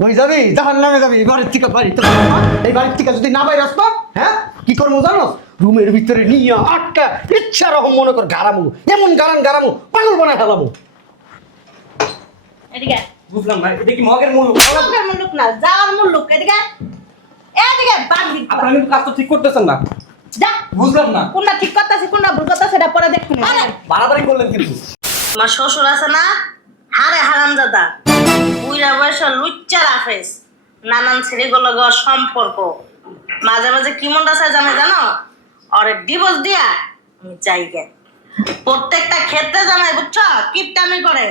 কই যাবি? জাহান্নামে যাবি। বাড়ির থেকে বাড়িতে এই বাড়ির থেকে যদি না বাইরে আসতো, হ্যাঁ কি করবো জানো? রুমের ভিতরে নিয়ে আটকা ইচ্ছা রকম মনে কর গারামু, এমন গারামু পাগল বানায় ফেলামু। এদিকে বুঝলাম না, এটা কি মগের মূল? মগের মুল্লুক না, যাওয়ার মুল্লুক। এদিকে এদিকে বান্ধি। আপনারা কিন্তু কাজ তো ঠিক করতেছেন না। যা। বুঝলাম না, কোনটা ঠিক করতেছি কোনটা ভুল করতেছি এটা পরে দেখুন। বাড়াবাড়ি করলেন কিন্তু। আমার শ্বশুর আছে না, হারে হারামজাদা, বুইরা বয়সে লুচ্চা রাফেস, নানান ছেলেগুলো সম্পর্ক, মাঝে মাঝে কি মনটা চায় জানো? ওরে ডিভোর্স দিয়া আমি চাই গে। প্রত্যেকটা ক্ষেত্রে জানাই বুঝছো, কিপটামি করে,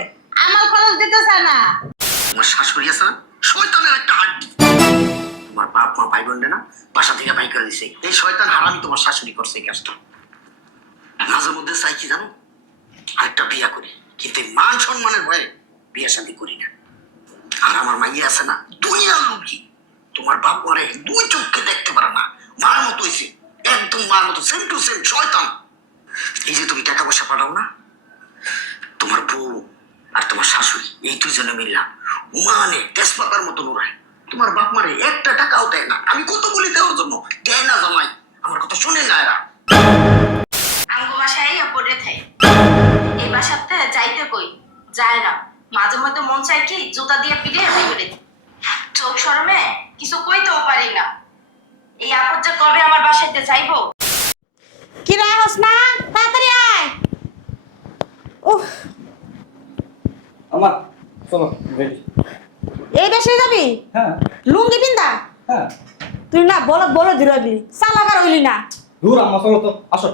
আমার খরচ দিতে চায় না। তোমার শাশুড়ি আছে না, শয়তানের একটা হাড্ডি। তোমার বাপ মা ভাই বোন না বাসা থেকে বাই করে দিছে। এই শয়তান হারামি তোমার শাশুড়ি করছে এই কাজটা। মাঝে মধ্যে চাই কি জানো, আরেকটা বিয়া করি, কিন্তু এই মান সম্মানের ভয়ে বিয়ে শাদী করি না। আর আমার মাইয়া আছে না, দুনিয়ার লোকই তোমার বাপ মারে দুই চোখকে দেখতে পারে না, মার মতো হয়েছে, একদম মার মতো, সেম টু সেম শয়তান। এই যে তুমি টাকা পয়সা পাঠাও না, তোমার বউ আর তোমার শাশুড়ি এই দুজনে মিললাম মানে তেজপাতার মতো নোড়ায়। তোমার বাপ মারে একটা টাকাও দেয় না। আমি কত বলি দেওয়ার জন্য, দেয় না জামাই, আমার কথা শুনে না এরা। আমগো বাসায় পড়ে থাই, এই বাসাতে যাইতে কই যায় না, মাঝে মধ্যে মন চায় কি জুতা দিয়ে পিটে বের করে দিই। চোখ শরমে কিছু কইতেও পারি না। এই আপদ যে কবে আমার বাসাতে যাইবো। কি রে হোসনা, তাড়াতাড়ি আয়। উফ, আমার চলো রেডি। এই বাসায় যাবি? হ্যাঁ লুঙ্গি পিন্দা? হ্যাঁ। তুই না বলো দিরবি, সালাগার হইলি না। দূর আম্মা, চলো তো, আসো।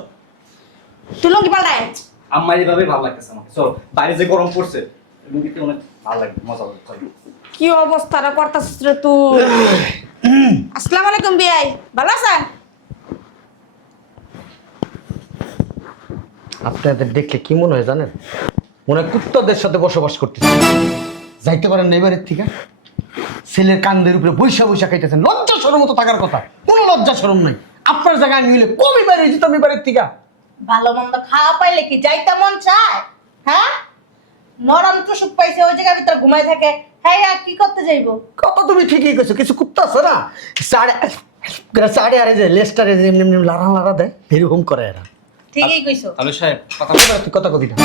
তুই লুঙ্গি পাল্টায়। আম্মা এইভাবে ভালো লাগতেছে আমাকে। চলো, বাইরে যে গরম পড়ছে, লুঙ্গিতে অনেক ভালো লাগে, মজা লাগে। চলো। কি অবস্থাটা করতাছিস রে তুই? আসসালামু আলাইকুম বিয়াই, ভালো আছেন? আপনাদের দেখলে কি মনে হয় জানেন? মনে হয় কুত্তাদের সাথে বসবাস করতেছে। যাইতে পারেন না এবারের থেকে? ছেলের কান্দের উপরে বৈশা খাইতেছেন, লজ্জা শরম মতো থাকার কথা, কোনো লজ্জা শরম নাই। আপনার জায়গায় আমি হইলে কমই বাইরে যেতাম এবারের থেকে। ভালো মন্দ খাওয়া পাইলে কি যাইতে মন চায়? হ্যাঁ, নরম টুসুক পাইছে ওই জায়গার ভিতরে ঘুমাই থাকে, হ্যাঁ আর কি করতে যাইবো? কথা তুমি ঠিকই কইছো, কিছু কুত্তা আছে না সাড়ে আরে যে লেস্টারে যে এমনি লাড়া দেয়, এরকম করে এরা। ঠিকই কইছো। তাহলে সাহেব কথা তুই কথা কবি না,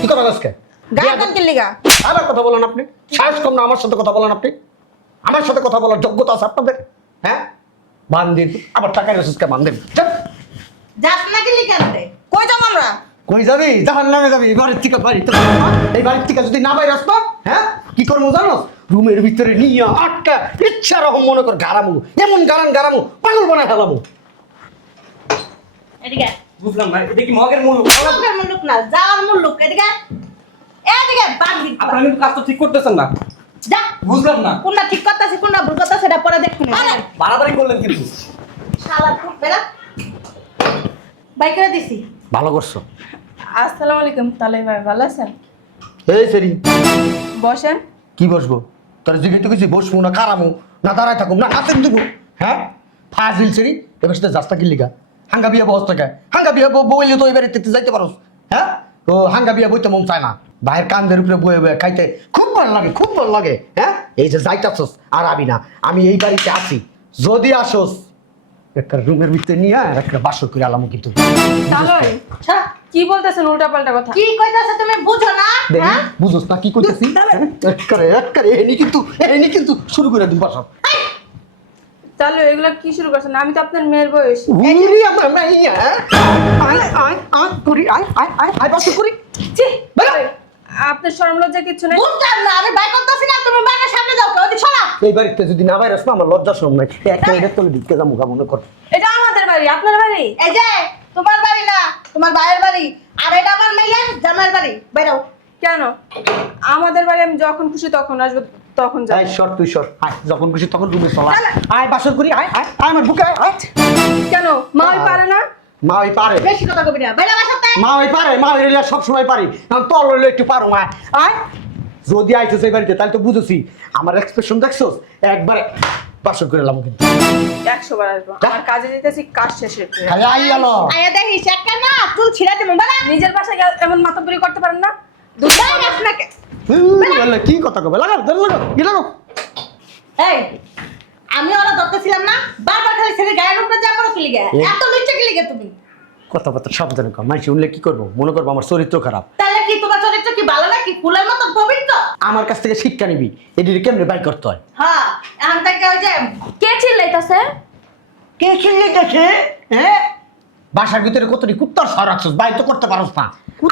তুই কথা কসকে গায়ে কান কি লিগা? আবার কথা বলেন আপনি, সাহস কম না আমার সাথে কথা বলেন আপনি? আমার সাথে কথা বলার যোগ্যতা আছে আপনাদের? হ্যাঁ, বান্দির আবার টাকার রেসুসকে বান্দির। যাস না কি লিগা রে? কই যাম আমরা? কই যাবি? জাহান্নামে যাবি। বাড়ির থেকে বাড়িতে এই বাড়ির থেকে যদি না বাইরে আসতো, হ্যাঁ কি করবো জানো? রুমের ভিতরে নিয়ে আটকা ইচ্ছা রকম মনে কর গারামু, এমন গারামু পাগল বানায় ফেলামু। এদিকে বুঝলাম না, এটা কি মগের মূল? মগের মুল্লুক না, যাওয়ার মুল্লুক। এদিকে এদিকে বান্ধি। আপনারা কিন্তু কাজ তো ঠিক করতেছেন না। যা। বুঝলাম না, কোনটা ঠিক করতেছি কোনটা ভুল করতেছি এটা পরে দেখুন। বাড়াবাড়ি করলেন কিন্তু। শালা খুব বেরা বাই করে দিছি। ভালো করছো। আসসালামু আলাইকুম তালাই ভাই, ভালো আছেন? এই সেরি বসেন। কি বসবো? তোর জিজ্ঞেস কিছু বসবো না কারামু না দাঁড়ায় থাকুম না হাতে দিব? হ্যাঁ ফাজিল সেরি, এবার সাথে যাস্তা কি লিগা হাঙ্গা বিয়া বস থাকে? হাঙ্গা বিয়া বইলে তো এবারে যাইতে পারো। হ্যাঁ, তো হাঙ্গা বিয়া বইতে মন চায় না, ভাইয়ের কান্দের উপরে বয়ে বয়ে খাইতে খুব ভালো লাগে, খুব ভালো লাগে। হ্যাঁ, এই যে যাইতাছস আর আবি না, আমি এই বাড়িতে আছি, যদি আসস একটা রুমের ভিতরে নিয়ে একটা বাসর করে আলামু কিন্তু। তালাই ছাড়া। কি বলতেছেন উল্টা পাল্টা কথা? কি কইতাছ তুমি বুঝো না? দেখি হ্যাঁ, বুঝোস না কি কইতেছি? একবারে এনি কিন্তু শুরু করে দিন বাসা। তাহলে এগুলা কি শুরু করছেন? আমি তো আপনার মেয়ের বয়স। উরি আমার মাইয়া, আয় করি, আয় বাসর করি। ছি, বেরো। আপনার শরম লজ্জা কিছু নেই? বুঝতাম না, আমি বাই করতেছি না, তুমি বাইরের সামনে যাও, ওদিক সরা। এই বাড়িতে যদি না বাইরে আসবো আমার লজ্জা শরম নাই, একটা এটা তোলে দিতে যাবো মনে কর। এটা আমাদের বাড়ি, আপনার বাড়ি? এই যে তোমার বাড়ি না, তোমার ভাইয়ের বাড়ি, আর এটা আমার মেয়ের জামাইয়ের বাড়ি। বাইরাও। কেন? আমাদের বাড়ি আমি যখন খুশি তখন আসবো, তখন যাই। আয় সর, তুই সর, আয় যখন খুশি তখন রুমে চলা। আয় বাসর করি, আয় আমার বুকে আয়। কেন মা ওই পারে না? মা ওই পারে, বেশি কথা কবি না, বাইরা বাসাতে। মা ওই পারে, মা ওই সব সময় পারি, কারণ তোর হইলে একটু পারো। আয় যদি আইছিস এই বাড়িতে তাহলে তো বুঝেছি, আমার এক্সপ্রেশন দেখছোস, একবারে বাসর করে এলাম কিন্তু 100 বার আসবো। আমার কাজে যেতেছি, কাজ শেষে। খালি আই গেল। আয়া দেখিস একটা না চুল ছিঁড়া দেবো বাবা। নিজের বাসায় এমন মাতাপুরি করতে পারেন না? দুটাই আপনাকে কি কথা কবে? লাগাও কি লাগাও? এই আমি ওরা ধরতেছিলাম না, বারবার খালি ছেলে গায়ের উপরে যা করো কি লিগে, এত লজ্জা কি লিগে তুমি? কথাবার্তা সাবধানে কম, মানুষ শুনলে কি করবো, মনে করবো আমার চরিত্র খারাপ। তাহলে কি তোমার চরিত্র কি ভালো নাকি ফুলের মতো পবিত্র? আমার কাছ থেকে শিক্ষা নিবি, এটির কেমনে বাই করতে হয়। হ্যাঁ, এখন থেকে ওই যে কে চিল্লাইতাছে? কে খেলে গেছে? হ্যাঁ, বাসার ভিতরে কতটি কুত্তার সার রাখছস, বাই তো করতে পারস না।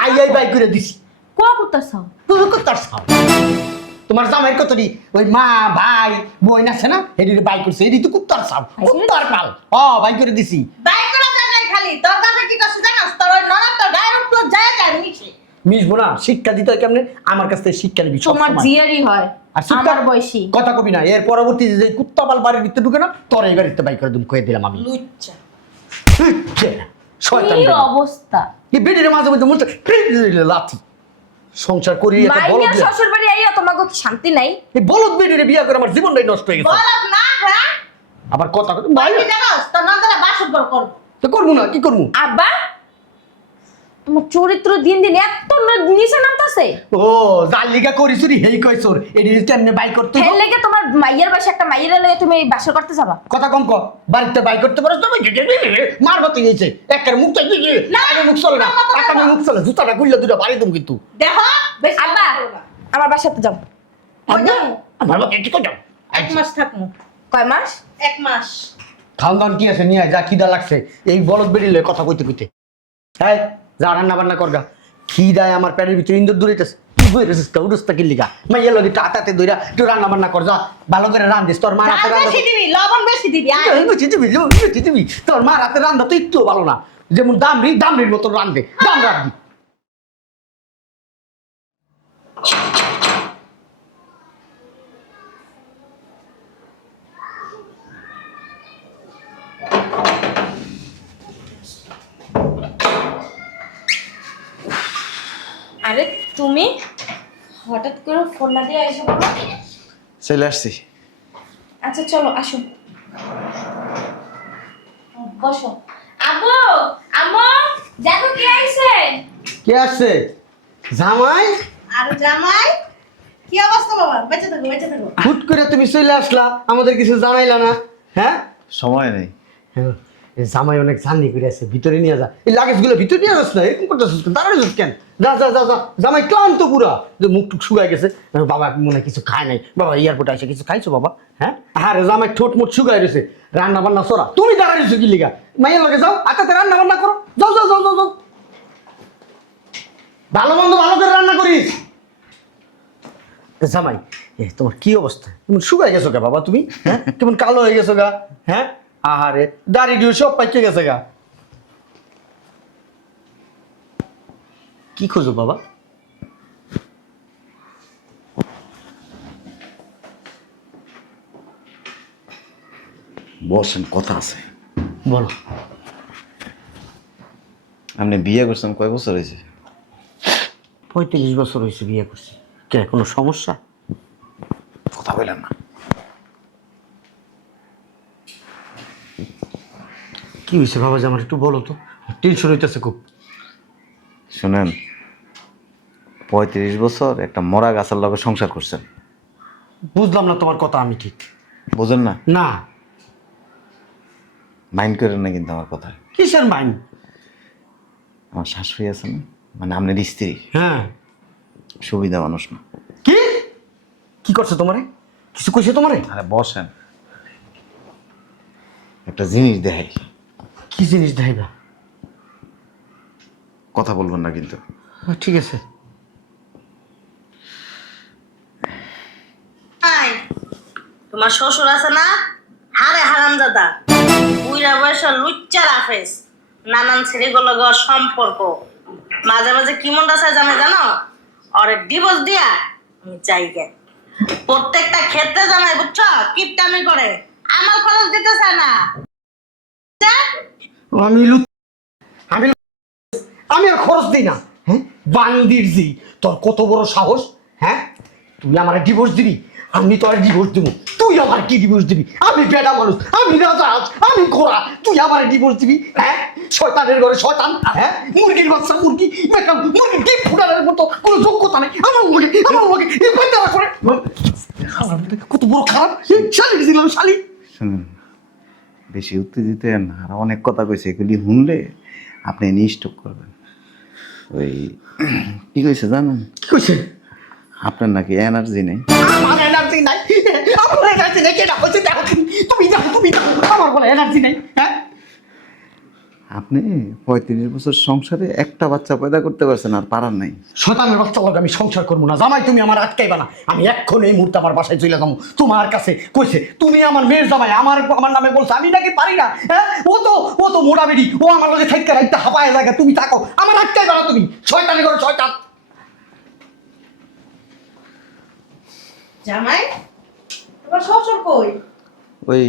আই বাই করে দিছি। কো কুত্তাছাও? তুই কুত্তার সার। তোমার জামাইয়ের কতটি ওই মা ভাই বোন আছে না, এটির বাই করছে, এটি তো কুত্তার সার, কুত্তার পাল। বাই করে দিছি। বাই করা যায় নাই, খালি তোর কাছে কি করছিস জানাস? তোর ওই নরম তোর গায়ের উপর যায় যায় মিশে। মিশবো না, শিক্ষা দিতে হয় কেমনে, আমার কাছ থেকে শিক্ষা নিবি সব তোমার সময়। জিয়ারই হয় আর শিক্ষা আমার বয়সী। কথা কবি না, এর পরবর্তী যে কুত্তা পাল বাড়ির ভিতরে ঢুকে না, তোর এই বাড়িতে বাই করে দিম, কয়ে দিলাম আমি। লুচ্চা শয়তান কি বেটা। অবস্থা! এই বেটির মাঝে মধ্যে মুখে লাথি সংসার করি, একটা বলদ মাইয়া বিয়া। শ্বশুর বাড়ি আইয়া তোমাকে কি শান্তি নাই? এই বলদ বেটির বিয়া করে আমার জীবনটাই নষ্ট হয়ে গেছে। বলত না, হ্যাঁ? আবার কথা ভাই কি জানাস? তোর নন্দরা বাসর ঘর করব। তো করবো না, কি করবো? আব্বা, তোমার চরিত্র দিন দিন এত নিচে নামতাছে। ও জালিকা করি চুরি হেই কই চোর, এটি কেমনে বাই করতে হেল লেগে তোমার মাইয়ের বাসা একটা মাইয়ের লাগে তুমি এই বাসর করতে যাবা? কথা কম ক, বাড়িতে বাই করতে পারো তুমি মারবো তুই গেছে একের মুখ চাই না, আগে মুখ চলে না, একটা মুখ চলে, জুতাটা খুললে দুটো বাড়ি তুমি কিন্তু। দেখো, বেশি আব্বা, আমার বাসাতে যাও। কই যাবো? আমার বাবা কি করছো? 1 মাস থাকমু। কয় মাস? 1 মাস। খাওন দাওন কি আছে নিয়ে আয়, যা খিদা লাগছে, এই বলদ বেরিলে কথা কইতে কইতে। হ্যাঁ, যা রান্না বান্না করগা, খিদায় আমার পেটের ভিতরে ইন্দুর দৌড়াইতেছে। তুই বইরেছিস কা উড়স্তা কি লিগা, মাইয়া লগে টাটাতে দইরা তুই রান্না বান্না কর, যা ভালো করে রান্ধিস, তোর মা রাতে ঝাল রান্না বেশি দিবি, লবণ বেশি দিবি। আয়। দিবি, তোর মা রাতে রান্না তো একটু ভালো না, যেমন দামরির মতো রান্ধে, দাম রাখবি। আরে তুমি হঠাৎ করে ফোন না দিয়ে এসে বলো? চলে আসছি। আচ্ছা চলো আসো, বসো। আব্বু, আম্মু, দেখো কে আইছে। কে আসছে? জামাই? আর জামাই কি অবস্থা বাবা? বেঁচে থাকো, বেঁচে থাকো। হুট করে তুমি চলে আসলা, আমাদের কিছু জানাইলা না। হ্যাঁ, সময় নেই। এই জামাই অনেক জার্নি করে আছে, ভিতরে নিয়ে যা, এই লাগেজ গুলো ভিতরে নিয়ে যাস না, এরকম করতেছিস কেন, দাঁড়াইছিস কেন? যা যা যা যা, জামাই ক্লান্ত পুরা, যে মুখ টুক শুকায় গেছে। বাবা মনে হয় কিছু খায় নাই, বাবা এয়ারপোর্টে এসে কিছু খাইছো বাবা? হ্যাঁ, আরে জামাই ঠোঁট মুট শুকায় রয়েছে, রান্না বান্না সরা, তুমি দাঁড়াইছো কি লিগা? মাইয়ের লগে যাও, আটাতে রান্না বান্না করো, যাও যাও যাও যাও যাও, ভালো মন্দ ভালো করে রান্না করিস। জামাই, তোমার কি অবস্থা, তুমি শুকায় গেছো গা বাবা, তুমি হ্যাঁ কেমন কালো হয়ে গেছো গা? হ্যাঁ, আহারে দাড়ি ডিউ সব পাইকে গেছে গা। কি খোঁজো বাবা? বসেন, কথা আছে। বলো। আপনি বিয়ে করছেন কয় বছর হয়েছে? 35 বছর হয়েছে বিয়ে করছি। কে, কোনো সমস্যা? কথা বললেন না। কি হয়েছে বাবা, যে আমার একটু বলো তো, টেনশন হইতেছে খুব। শুনেন, 35 বছর একটা মরা গাছের লগে সংসার করছেন। বুঝলাম না তোমার কথা আমি ঠিক। বুঝেন না? না। মাইন্ড করেন না কিন্তু আমার কথা। কিসের মাইন্ড? আমার শাশুড়ি আছে না, মানে আপনার স্ত্রী, হ্যাঁ। সুবিধা মানুষ না। কি কি করছে তোমারে? কিছু কইছে তোমারে? আরে বসেন, একটা জিনিস দেখাই। কি জিনিস দেখাইবা? কথা বলবেন না কিন্তু। ঠিক আছে। আয়, তোমার শ্বশুর আছে না, হারে হারামজাদা, বুইরা বয়সা লুচ্চা রাফেস, নানান ছেলেগুলো গো সম্পর্ক, মাঝে মাঝে কি মনটা চায় জানো? ওরে ডিভোর্স দিয়া আমি যাই গে। প্রত্যেকটা ক্ষেত্রে জানাই, বুঝছো, কিপটামি করে, আমার খরচ দিতে চায় না। আমি আমি আমি আর খরচ দিই না। হ্যাঁ, বান্দির জি, তোর কত বড় সাহস? হ্যাঁ, তুই আমার ডিভোর্স দিবি? আমি তো আর ডিভোর্স দিব, তুই আমার কি ডিভোর্স দিবি? আমি বেটা মানুষ, আমি রাজা, আমি ঘোড়া, তুই আমার ডিভোর্স দিবি? হ্যাঁ, শয়তানের ঘরে শয়তান। হ্যাঁ, মুরগির বাচ্চা মুরগি, মেকাম মুরগি, ডিম ফুটানোর মতো কোনো যোগ্যতা নেই আমার মুরগি, আমার মুরগি এই বাচ্চারা করে। কত বড় খারাপ শালি ছিলাম শালি। শুনুন, বেশি উত্তেজিত হন না। আর অনেক কথা কইছে, এগুলি শুনলে আপনি নিস্টক করবেন। ওই কি কইছে জানেন? কি কইছে? আপনার নাকি এনার্জি নেই। আমার এনার্জি নাই, আমার এনার্জি নাই। কেডা কইছে? দেখো তুমি যাও, তুমি যাও, আমার বলে এনার্জি নাই। হ্যাঁ, আপনি 35 বছর সংসারে একটা বাচ্চা পয়দা করতে পারছেন, আর পারার নাই। শয়তানের বাচ্চা লোক, আমি সংসার করবো না। জামাই তুমি আমার আটকাইবা না। আমি এক্ষণ এই মুহূর্তে আমার বাসায় চলে যাবো। তোমার কাছে কইছে তুমি আমার মেয়ের জামাই, আমার নামে বলছো, আমি নাকি পারি না? হ্যাঁ, ও তো মোটা বেড়ি, ও আমার লগে থাইকা রাইতে হাঁপায় জায়গা, তুমি থাকো, আমার আটকাইবা না তুমি। শয়তানি করো, শয়তান। জামাই তোমার শ্বশুর কই? ওই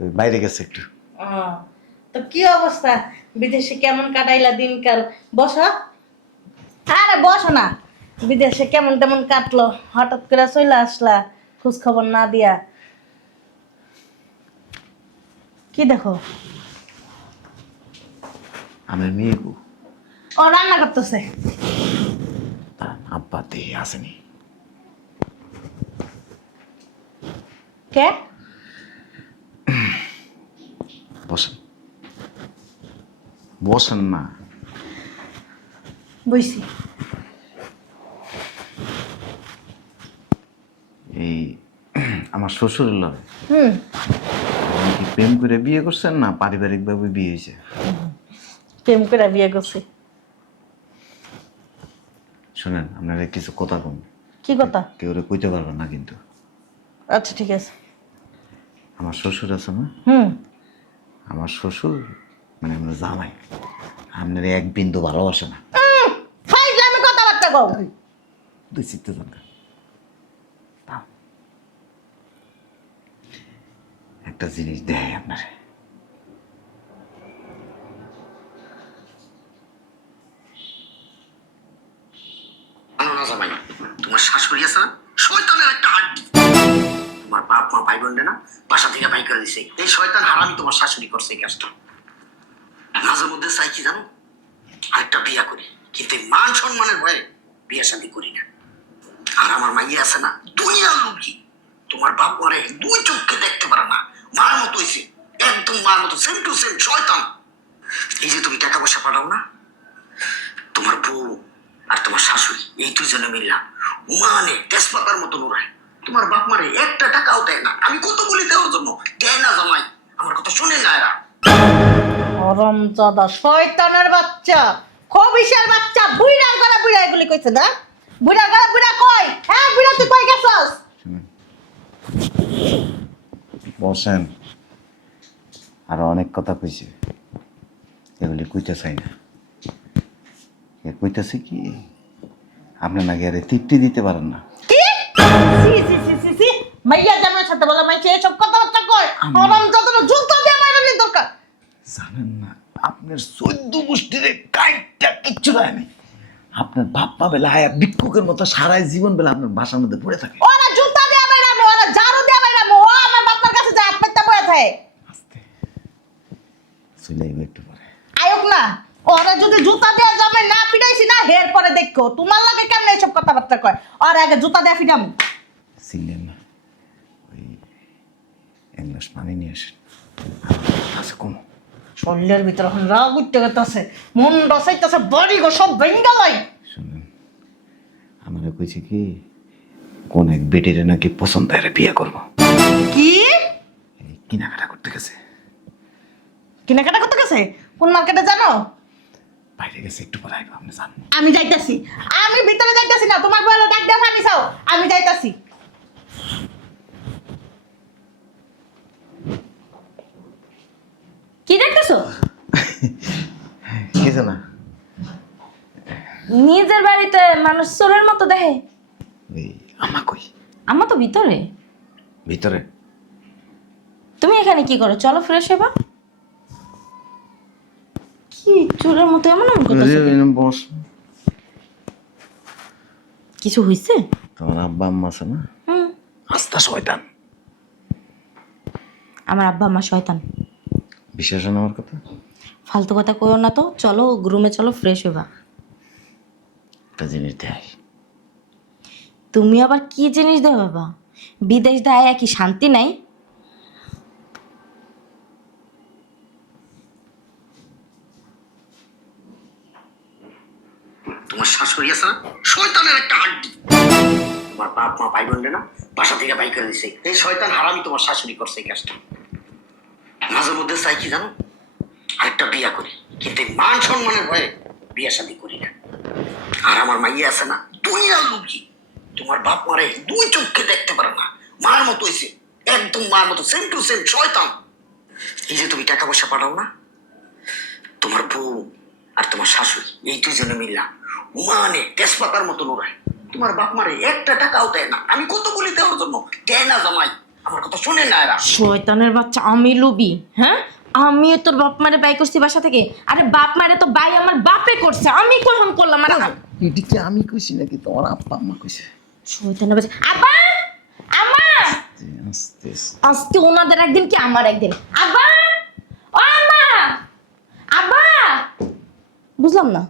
ওই বাইরে গেছে একটু। তো কি অবস্থা, বিদেশে কেমন কাটাইলা দিনকাল? বসো। আরে বসো না। বিদেশে কেমন তেমন কাটলো, হঠাৎ করে চলে আসলা খোঁজ খবর না দিয়া। কি দেখো? আমার মেয়ে গো, ও রান্না করতেছে। তার আব্বা দিয়ে আসেনি। কে? বসেন, বসেন না। বইছি। এই আমার শ্বশুরের লগে হুম, আপনি কি প্রেম করে বিয়ে করছেন না পারিবারিক ভাবে বিয়ে হয়েছে? প্রেম করে বিয়ে করছি। শোনেন, আপনারা কিছু কথা কম, কি কথা? কেউ কইতে পারবেন না কিন্তু। আচ্ছা ঠিক আছে। আমার শ্বশুর আছে না, হুম, আমার শ্বশুর মানে আমরা জামাই, আপনার এক বিন্দু ভালোবাসে না। ফাইজলামি কথাবার্তা কও। দুই চিত্তে দরকার। একটা জিনিস দেয় আপনার, জানো না জামাই, তোমার শাশুড়ি আছে না, শয়তানের একটা আড্ডি। তোমার বাপ মা ভাই বোন না বাসা থেকে বাই করে দিছে। এই শয়তান হারামি তোমার শাশুড়ি করছে এই কাজটা। মাঝে মধ্যে চাই কি জানো, আরেকটা বিয়া করি, কিন্তু এই মান সম্মানের ভয়ে বিয়ে শাদী করি না। আর আমার মাইয়া আছে না, দুনিয়ার লোকই তোমার বাপ মারে দুই চোখকে দেখতে পারে না, মার মতো হয়েছে, একদম মার মতো, সেম টু সেম শয়তান। এই যে তুমি টাকা পয়সা পাঠাও না, তোমার বউ আর তোমার শাশুড়ি এই দুজনে মিললাম মানে তেজপাতার মতো নোড়ায়। তোমার বাপ মারে একটা টাকাও দেয় না। আমি কত বলি দেওয়ার জন্য, দেয় না জামাই, আমার কথা শুনে না এরা। হরমজাদা শয়তানের বাচ্চা, খবিশের বাচ্চা, বুইড়ার গলা বুইড়া এগুলি কইছে না? বুইড়ার গলা বুইড়া কই? হ্যাঁ বুইড়া তুই কই গেছস? শুনেন, বসেন। আরো অনেক কথা কইছে, এগুলি কইতে চাই না। কইতেছে কি, আপনি নাকি আরে তৃপ্তি দিতে পারেন না। কি? সি সি সি সি সি মাইয়া জামার সাথে বলা মাইছে এসব কথাবার্তা কয়? হরমজাদার জুতো দিয়ে মাইরানি দরকার। জানেন না, আপনার 14 গোষ্ঠীরে কাইটটা কিচ্ছু দেয় নাই। আপনার বাপ মা বেলা আয়া ভিক্ষুকের মতো সারাই জীবন বেলা আপনার বাসার মধ্যে পড়ে থাকে। ওরা জুতা দিয়ে মাইরামু, ওরা ঝাড়ু দিয়ে মাইরামু, ও আমার বাবার কাছে যায় আত্মহত্যা করে থাকে। আস্তে চলে যাবো একটু পরে। আয়ক না, ওরা যদি জুতা দিয়ে জামাই না পিটাইছি না, হের পরে দেখো তোমার লাগে কেমনে এসব কথাবার্তা কয়। আর আগে জুতা দিয়ে পিটাম। ছিলেন না, ওই এক গ্লাস পানি নিয়ে আসেন, আছে কমো। শরীরের ভিতরে এখন রাগ উঠতে গেছে, মন রসাইতেছে, বাড়ি গো সব ভেঙ্গা লাই। শুনেন, আমাকে কইছে কি কোন এক বেটিরে নাকি পছন্দ হয় বিয়ে করবো। কি এই কেনাকাটা করতে গেছে, কেনাকাটা করতে গেছে? কোন মার্কেটে জানো? বাইরে গেছে, একটু পরে আসবো, আপনি জান। আমি যাইতাছি, আমি ভিতরে যাইতাছি না, তোমার বলে ডাক দিয়ে পানি চাও, আমি যাইতাছি। কি দেখতেছো? কিছু না, নিজের বাড়িতে মানুষ চোরের মতো দেখে। ওই আমা কই আমার তো ভিতরে। ভিতরে? তুমি এখানে কি করো? চলো ফ্রেশ হবা। কি চোরের মতো এমন এমন করতেছো কেন? বস। কিছু হইছে? তোমার আব্বা আম্মা আছে না, হুম, আস্তা শয়তান। আমার আব্বা আমার শয়তান। বিশ্বাস হয় না আমার কথা? ফালতু কথা কইও না তো, চলো রুমে চলো ফ্রেশ হবা। একটা জিনিস দেয়। তুমি আবার কি জিনিস দেবে বাবা? বিদেশ দেয় কি শান্তি নাই? তোমার শাশুড়ি আছে না, শয়তানের একটা আড্ডি। তোমার বাপ মা ভাই বোন না বাসা থেকে বাই করে দিছে। এই শয়তান হারামি তোমার শাশুড়ি করছে এই কাজটা। মাঝে মধ্যে চাই কি জানো, আরেকটা বিয়া করি, কিন্তু এই মান সম্মানের ভয়ে বিয়া শাদী করি না। আর আমার মাইয়া আছে না, দুনিয়ার লুকি, তোমার বাপ মারে দুই চোখকে দেখতে পারে না, মার মতো হয়েছে, একদম মার মতো, সেম টু সেম শয়তান। এই যে তুমি টাকা পয়সা পাঠাও না, তোমার বউ আর তোমার শাশুড়ি এই দুজনে মিললা মানে তেজপাতার মতো নোড়ায়। তোমার বাপ মারে একটা টাকাও দেয় না। আমি কত বলি দেওয়ার জন্য, দেয় না জামাই, আমার কথা শুনে না এরা। শয়তানের বাচ্চা, আমি লুবি? হ্যাঁ, আমিও তোর বাপ মারে বাই করছি বাসা থেকে? আরে বাপ মারে তো বাই আমার বাপে করছে, আমি কখন করলাম? আর এটি কি আমি কইছি নাকি তোমার আব্বা আম্মা কইছে? শয়তানের বাচ্চা। আব্বা, আম্মা, আস্তে আজকে ওনাদের একদিন কি আমার একদিন। আব্বা, ও আম্মা, আব্বা, বুঝলাম না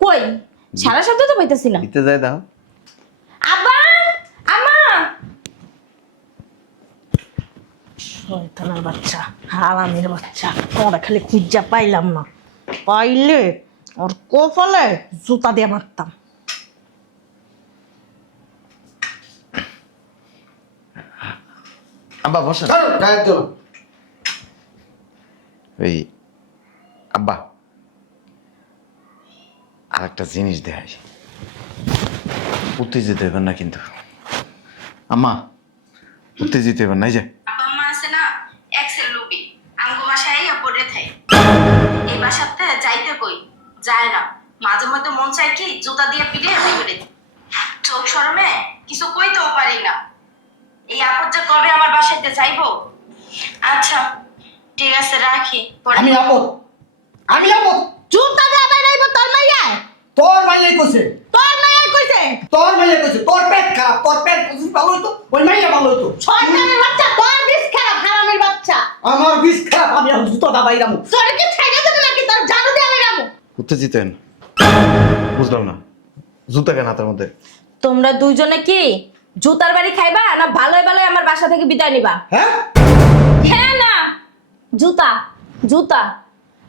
কই, সারা শব্দ তো পাইতেছি না। দিতে যায় দাও। আব্বা, আম্মা। শয়তানের বাচ্চা, হারামির বাচ্চা, ওরা খালি খুঁজা পাইলাম না, পাইলে ওর কপালে জুতা দিয়ে মারতাম। আব্বা বসেন। ওই আব্বা আর একটা জিনিস দেখাই, উত্তেজিত হইবেন না কিন্তু। আম্মা উত্তেজিত হইবেন না, এই যে আব্বা আম্মা আছে না, এক্সেল লুবি, আমগো বাসায় পড়ে থাকে। এই বাসাতে যাইতে কই যায় না, মাঝে মধ্যে মন চায় কি জুতা দিয়ে পিটে বের করে দিই। চোখ শরমে কিছু কইতেও পারি না। এই আপদ যে কবে আমার বাসাতে যাইবো। আচ্ছা ঠিক আছে, রাখি। আমি আপদ, আমি আপদ। জুতা দিয়ে বাইরাইবো তোর মাইয়া? তোর মাইয়াই কইছে, তোর মাইয়া কইছে? তোর মাইয়া কইছে। তোর পেট খারাপ, তোর পেট বুঝি ভালো হইতো, ওই মাইয়া ভালো হইতো। শয়তানের বাচ্চা, তোর বিষ খারাপ, হারামির বাচ্চা। আমার বিষ খারাপ, আমি এখন জুতো দা বাইরামু। তোর কি ছেড়ে দেবে নাকি তোর জাদু দিয়ে বাইরামু? উত্তেজিত হন। বুঝলাম না, জুতা কেন হাতের মধ্যে? তোমরা দুইজনে কি জুতার বাড়ি খাইবা না ভালোই ভালোই আমার বাসা থেকে বিদায় নিবা? হ্যাঁ, হ্যাঁ না, জুতা জুতা।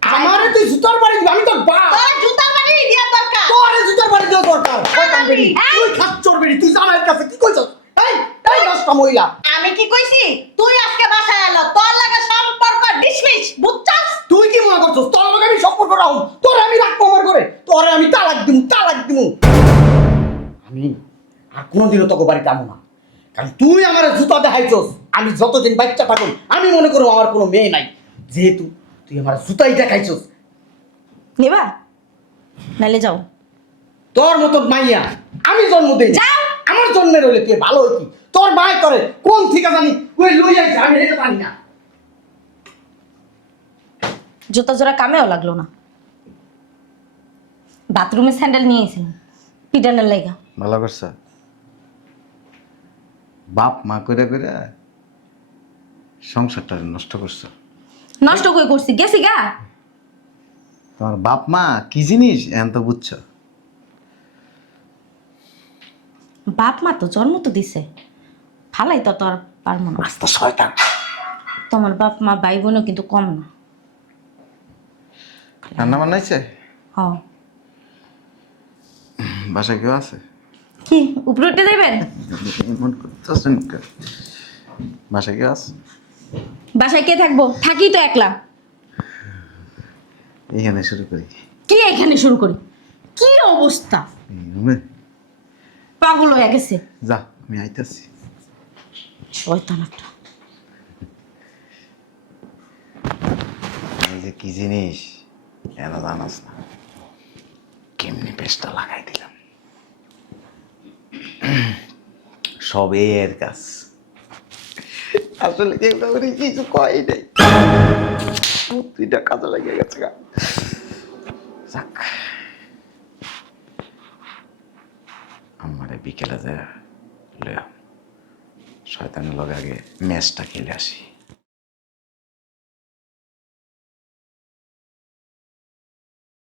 আমারে তুই জুতার বাড়ি দিবি, আমি তোর বাপ। তোর জুতা বাড়ি দিয়া দরকার। তোরে জুতার বাড়ি দেওয়া দরকার। শয়তান বেরি, এই! তুই খাচ্চর বেরি, তুই জামাইয়ের কাছে কি কইছস? এই এই নষ্ট মহিলা, আমি কি কইছি? তুই আজকে বাসায় এলো, তোর লাগে সম্পর্ক ডিসমিস, বুঝছস? তুই কি মনে করছস তোর লগে আমি সম্পর্ক রাখুম? তোরে আমি রাখবো আমার ঘরে, তোরে আমি তালাক দিমু, তালাক দিমু। আমি আর কোনোদিনও তোকে বাড়িতে আমু না, কারণ তুই আমার জুতা দেখাইছস। আমি যতদিন বাচ্চা থাকুন আমি মনে করবো আমার কোনো মেয়ে নাই, যেহেতু তুই আমার জুতাই দেখাইছস। নিবা নাইলে যাও। তোর মতো মাইয়া আমি জন্ম দেই না। আমার জন্মের হইলে তুই ভালো হইতি, তোর মায় করে কোন থেকে জানি ওই লই আইছে, আমি এটা জানি না। জুতা জোড়া কামেও লাগলো না, বাথরুমে স্যান্ডেল নিয়ে এসেছিলাম পিটানের লাইগা। ভালো করছে, বাপ মা করে করে সংসারটা নষ্ট করছে। নষ্ট করে করছি, গেছি গা। তোমার বাপ মা কি জিনিস এখন তো বুঝছো। বাপ মা তো জন্ম তো দিছে, ফালাই তো আর পারবো না। আস্ত শয়তান। তোমার বাপ মা ভাই বোনও কিন্তু কম না। রান্না বান্নাইছে? হ, বাসায় কেউ আছে? কি উপরে উঠে দেবেন? এমন করতেছেন কেন? বাসায় কেউ আছে? বাসায় কে থাকবো, থাকি তো একলা। এইখানে শুরু করি। কি এখানে শুরু করি? কি অবস্থা, এই রুমে? পাগল হয়ে গেছে। যা আমি আইতাছি। শয়তান একটা। এই যে কি জিনিস এত জানাস না, কেমনি পেস্টটা লাগাই দিলাম। সব এর কাজ, আসলে কেউ কাউরে কিছু কয় নাই, দুইটা কাজে লাগিয়ে গেছে গা। যাক, আমারে বিকেলে যায় লয়া শয়তানের লগে আগে ম্যাচটা খেলে আসি।